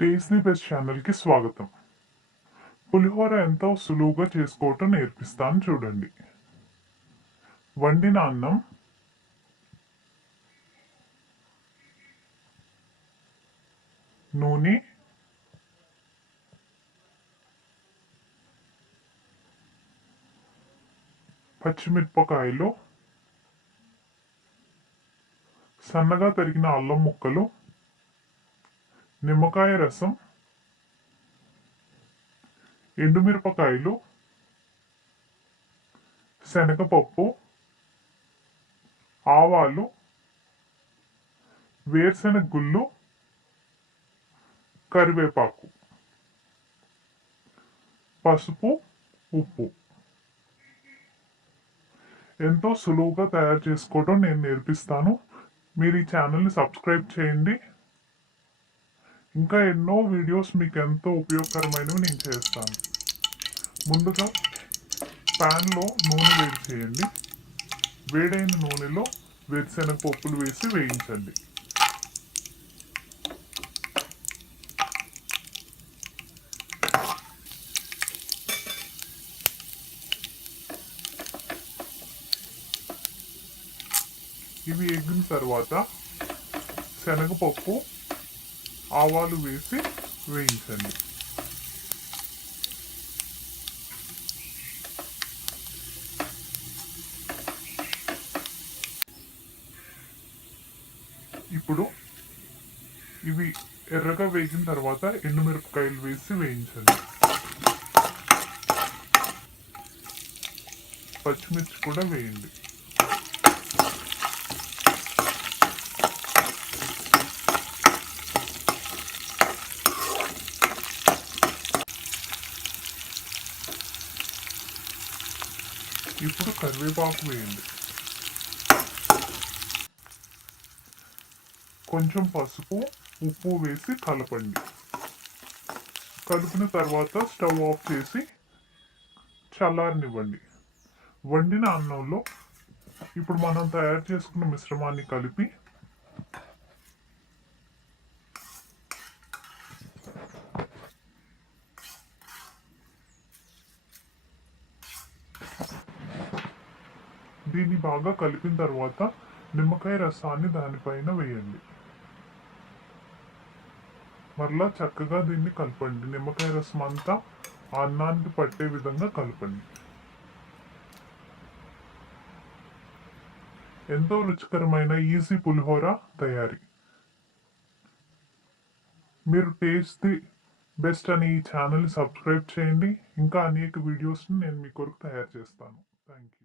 Taste the best ఛానల్కి స్వాగతం. పులిహోర ఎంతో సులువుగా చేసుకోవటం నేర్పిస్తాను చూడండి. వండిన అన్నం, నూనె, పచ్చిమిరపకాయలు, సన్నగా తరిగిన అల్లం ముక్కలు, నిమ్మకాయ రసం, ఎండుమిరపకాయలు, శనగపప్పు, ఆవాలు, వేరుశెనగ గుళ్ళు, కరివేపాకు, పసుపు, ఉప్పు. ఎంతో సులువుగా తయారు చేసుకోవడం నేను నేర్పిస్తాను. మీరు ఈ ఛానల్ని సబ్స్క్రైబ్ చేయండి. ఇంకా ఎన్నో వీడియోస్ మీకు ఎంతో ఉపయోగకరమైనవి నేను చేస్తాను. ముందుగా ప్యాన్లో నూనె వేడి చేయండి. వేడైన నూనెలో వేరుశెనగ పప్పులు వేసి వేయించండి. ఇవి ఎగిన తర్వాత శనగపప్పు, ఆవాలు వేసి వేయించండి. ఇప్పుడు ఇవి ఎర్రగా వేగిన తర్వాత ఎండుమిరపకాయలు వేసి వేయించండి. పచ్చిమిర్చి కూడా వేయండి. ఇప్పుడు కరివేపాకు వేయండి. కొంచెం పసుపు, ఉప్పు వేసి కలపండి. కలిపిన తర్వాత స్టవ్ ఆఫ్ చేసి చల్లారనివ్వండి. వండిన అన్నంలో ఇప్పుడు మనం తయారు చేసుకున్న మిశ్రమాన్ని కలిపి దీన్ని బాగా కలిపిన తర్వాత నిమ్మకాయ రసాన్ని దానిపైన వేయండి. మరలా చక్కగా దీన్ని కలపండి. నిమ్మకాయ రసం అంతా అన్నానికి పట్టే విధంగా కలపండి. ఎంతో రుచికరమైన ఈజీ పులిహోర తయారీ. మీరు టేస్ట్ ది బెస్ట్ అని ఈ ఛానల్ని సబ్స్క్రైబ్ చేయండి. ఇంకా అనేక వీడియోస్ని నేను మీ కొరకు తయారు చేస్తాను. Thank you.